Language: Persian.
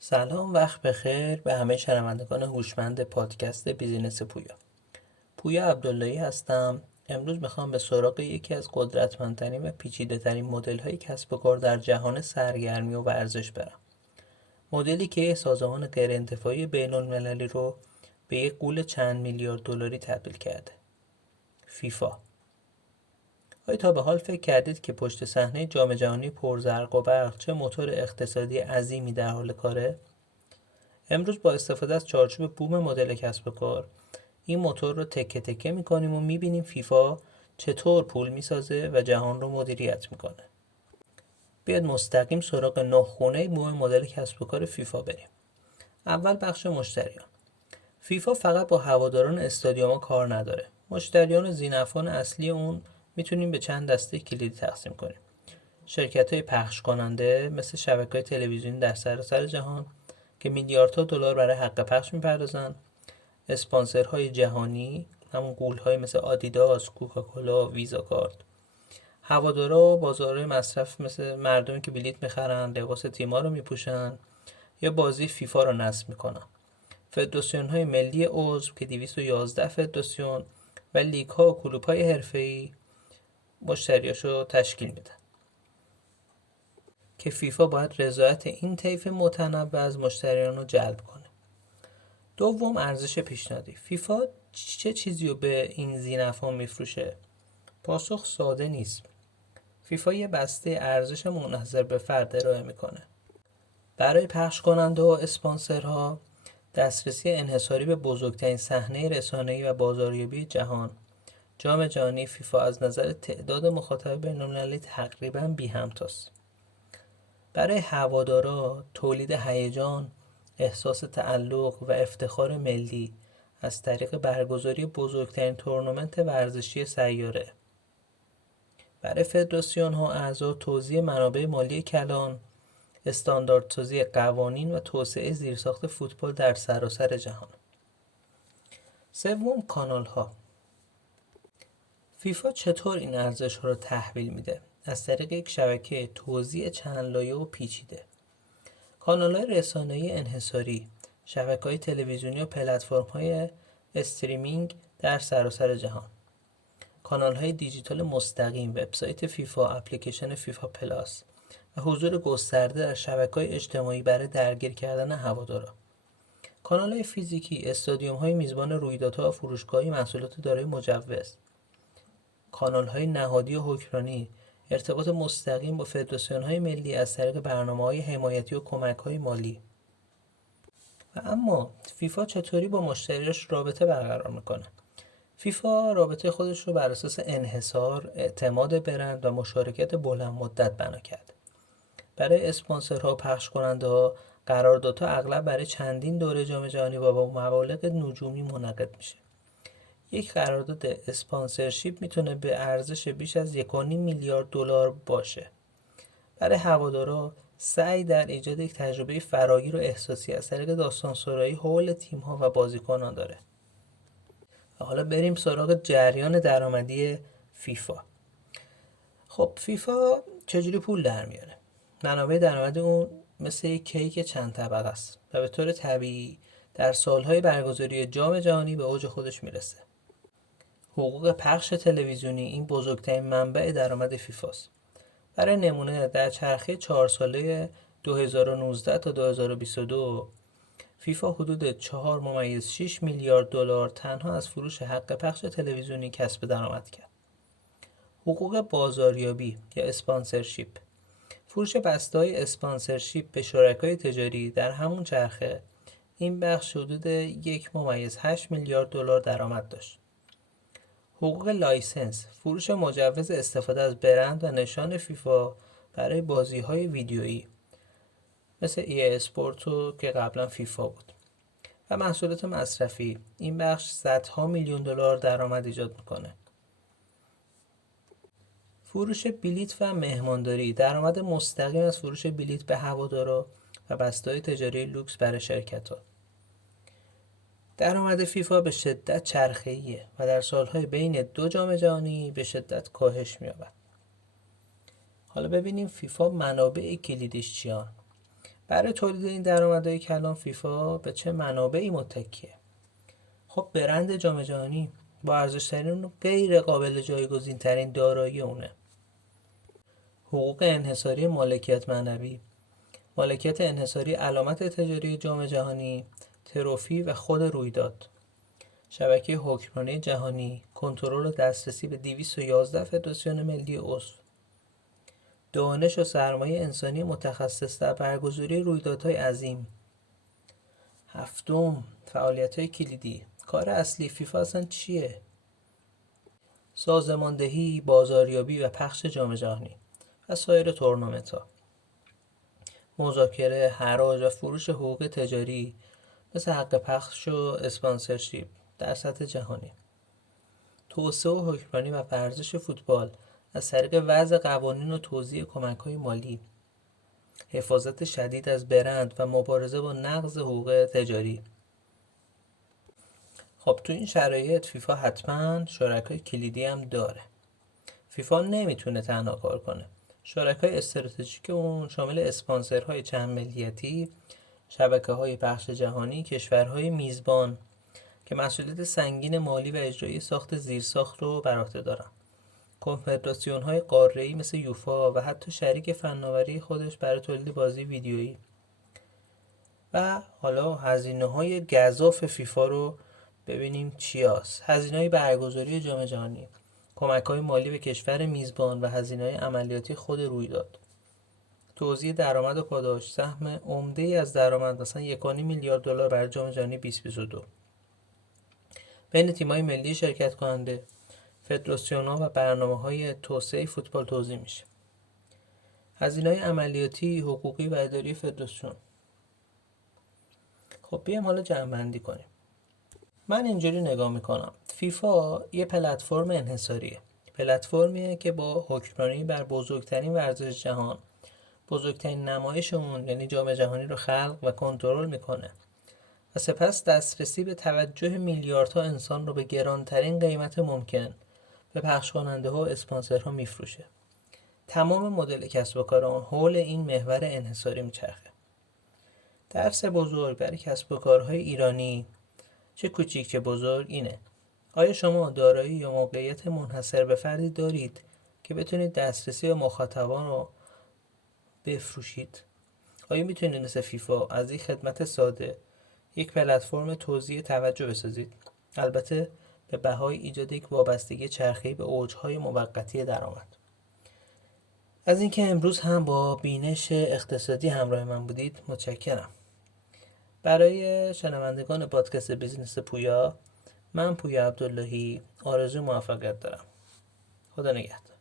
سلام، وقت بخیر به همه شنوندگان هوشمند پادکست بیزینس پویا. پویا عبداللهی هستم. امروز میخوام به سراغ یکی از قدرتمندترین و پیچیده‌ترین مدل‌های کسب و کار در جهان سرگرمی و ورزش برم. مدلی که یک سازمان غیرانتفاعی بین‌المللی رو به یک غول چند میلیارد دلاری تبدیل کرده. فیفا. آیا تا به حال فکر کردید که پشت صحنه جام جهانی پرزرق و برق چه موتور اقتصادی عظیمی در حال کاره؟ امروز با استفاده از چارچوب بوم مدل کسب و کار این موتور رو تکه تکه میکنیم و میبینیم فیفا چطور پول میسازه و جهان رو مدیریت میکنه. بیاید مستقیم سراغ 9 خونه بوم مدل کسب و کار فیفا بریم. اول بخش مشتریان. فیفا فقط با هواداران استادیوم کار نداره. مشتریان و ذی‌نفعان اصلی اون میتونیم به چند دسته کلیدی تقسیم کنیم. شرکت‌های پخش کننده مثل شبکه‌های تلویزیونی در سراسر جهان که میلیاردها دلار برای حق پخش میپردازن، اسپانسرهای جهانی، همون غول‌های مثل آدیداس، کوکاکولا، ویزا کارت، هوادارا و بازارهای مصرف مثل مردمی که بلیت میخرن، لباس تیم‌ها رو میپوشن یا بازی فیفا رو نصب میکنن، فدراسیون‌های ملی عضو که 211 فدراسیون و لیگ‌ها و کلوب‌های حرفه‌ای مشتریاشو تشکیل میدن که فیفا باید رضایت این طیف متنوع از مشتریان رو جلب کنه. دوم، ارزش پیشنهادی. فیفا چه چیزی رو به این ذی‌نفعان میفروشه؟ پاسخ ساده نیست. فیفا یه بسته ارزش منحصر به فرد ارائه میکنه. برای پخش کننده و اسپانسرها دسترسی انحصاری به بزرگترین صحنه رسانه‌ای و بازاریابی جهان، جام جهانی فیفا از نظر تعداد مخاطب بین‌المللی تقریباً بی همتاست. برای هوادارا تولید هیجان، احساس تعلق و افتخار ملی از طریق برگزاری بزرگترین تورنمنت ورزشی سیاره. برای فدراسیون ها اعضا توزیع منابع مالی کلان، استانداردسازی قوانین و توسعه زیرساخت فوتبال در سراسر جهان. سوم، کانال ها. فیفا چطور این ارزش ها رو تحویل میده؟ از طریق یک شبکه توزیع چند لایه و پیچیده. کانال‌های رسانه‌ای انحصاری، شبکه‌های تلویزیونی و پلتفرم‌های استریمینگ در سراسر جهان. کانال‌های دیجیتال مستقیم، وبسایت فیفا، اپلیکیشن فیفا پلاس و حضور گسترده در شبکه‌های اجتماعی برای درگیر کردن هوادارا. کانال‌های فیزیکی، استادیوم‌های میزبان رویدادها و فروشگاه‌های محصولات دارای مجوز. کانال‌های نهادی و حکمرانی، ارتباط مستقیم با فدراسیون‌های ملی از طریق برنامه‌های حمایتی و کمک‌های مالی. و اما فیفا چطوری با مشتریاش رابطه برقرار میکنه؟ فیفا رابطه خودش رو بر اساس انحصار، اعتماد برند و مشارکت بلند مدت بنا کرده. برای اسپانسرها و پخش کننده ها قراردادها اغلب برای چندین دوره جام جهانی با مبالغ نجومی منعقد میشه. یک قرارداد اسپانسرشیپ میتونه به ارزش بیش از 1.5 میلیارد دلار باشه. برای هوادارا سعی در ایجاد یک تجربه فراگیر و احساسی از طریق داستانسرایی حول تیم‌ها و بازیکنان داره. و حالا بریم سراغ جریان درآمدی فیفا. خب فیفا چجوری پول در میاره؟ منابع درآمد اون مثل یک کیک چند طبقه است و به طور طبیعی در سالهای برگزاری جام جهانی به اوج خودش میرسه. حقوق پخش تلویزیونی این بزرگترین منبع درآمد فیفاست. برای نمونه در چرخه 4 ساله 2019 تا 2022 فیفا حدود 4.6 میلیارد دلار تنها از فروش حق پخش تلویزیونی کسب درآمد کرد. حقوق بازاریابی یا اسپانسرشیپ، فروش بسته‌های اسپانسرشیپ به شرکای تجاری در همون چرخه این بخش حدود 1.8 میلیارد دلار درآمد داشت. حقوق لایسنس، فروش مجوز استفاده از برند و نشان فیفا برای بازی‌های ویدیویی مثل ای اسپورتو که قبلا فیفا بود و محصولات مصرفی، این بخش صدها میلیون دلار درآمد ایجاد میکنه. فروش بلیت و مهمانداری، درآمد مستقیم از فروش بلیت به هوادارا و بسته‌های تجاری لوکس برای شرکت‌ها. درآمد فیفا به شدت چرخه‌ایه و در سالهای بین 2 جام جهانی به شدت کاهش می‌یابد. حالا ببینیم فیفا منابع کلیدیش چیان. برای تولید این درآمدهای کلان فیفا به چه منابعی متکیه؟ خب برند جام جهانی با ارزش‌ترین و غیر قابل جایگزین ترین دارایی اونه. حقوق انحصاری مالکیت معنوی، مالکیت انحصاری علامت تجاری جام جهانی، تروفی و خود رویداد. شبکه حکمرانی جهانی، کنترل و دسترسی به 211 فدراسیون ملی عضو. دانش و سرمایه انسانی متخصص در برگزاری رویدادهای عظیم. هفتم، فعالیت‌های کلیدی. کار اصلی فیفا اصلا چیه؟ سازماندهی، بازاریابی و پخش جام جهانی و سایر تورنمنت‌ها. مذاکره، حراج و فروش حقوق تجاری مثل حق پخش و اسپانسرشیپ در سطح جهانی. توسعه و حکمرانی و ورزش فوتبال از طریق وضع قوانین و توزیع کمک‌های مالی. حفاظت شدید از برند و مبارزه با نقض حقوق تجاری. خب تو این شرایط فیفا حتما شرکای کلیدی هم داره. فیفا نمیتونه تنها کار کنه. شرکای استراتژیک اون شامل اسپانسرهای چند ملیتی، شبکه‌های پخش جهانی، کشورهای میزبان که مسئولیت سنگین مالی و اجرایی ساخت زیرساخت رو بر عهده دارن. کنفدراسیون‌های قاره‌ای مثل یوفا و حتی شریک فناوری خودش برای تولید بازی ویدیویی. و حالا هزینه‌های گزاف فیفا رو ببینیم چی هست. هزینه‌های برگزاری جام جهانی، کمک‌های مالی به کشور میزبان و هزینه‌های عملیاتی خود رویداد. توزیع درآمد و پاداش، سهم عمده‌ای از درآمد مثلا 1.5 میلیارد دلار برای جام جهانی 2022 بین تیم‌های ملی شرکت کننده، فدراسیون‌ها و برنامه‌های توسعه فوتبال توزیع میشه. هزینه‌های عملیاتی، حقوقی و اداری فدراسیون. خب بیایم حالا جمع‌بندی کنیم. من اینجوری نگاه میکنم. فیفا یه پلتفرم انحصاریه. پلتفرمیه که با حکمرانی بر بزرگترین ورزش جهان، بزرگترین نمایش اون یعنی جام جهانی رو خلق و کنترل میکنه و سپس دسترسی به توجه میلیاردها انسان رو به گرانترین قیمت ممکن به پخش کننده ها و اسپانسرها میفروشه. تمام مدل کسب و کار اون حول این محور انحصاری میچرخه. درس بزرگ برای کسب و کارهای ایرانی چه کوچیک چه بزرگ اینه: آیا شما دارایی یا موقعیت منحصر به فردی دارید که بتونید دسترسی به مخاطبان رو بفروشید؟ آیا میتونید مثل فیفا از یک خدمت ساده یک پلتفرم توزیع توجه بسازید؟ البته به بهای ایجاد یک وابستگی چرخه‌ای به اوجهای موقتی درآمد. از اینکه امروز هم با بینش اقتصادی همراه من بودید متشکرم. برای شنوندگان پادکست بیزینس پویا، من پویا عبداللهی آرزوی موفقیت دارم. خدا نگهدار.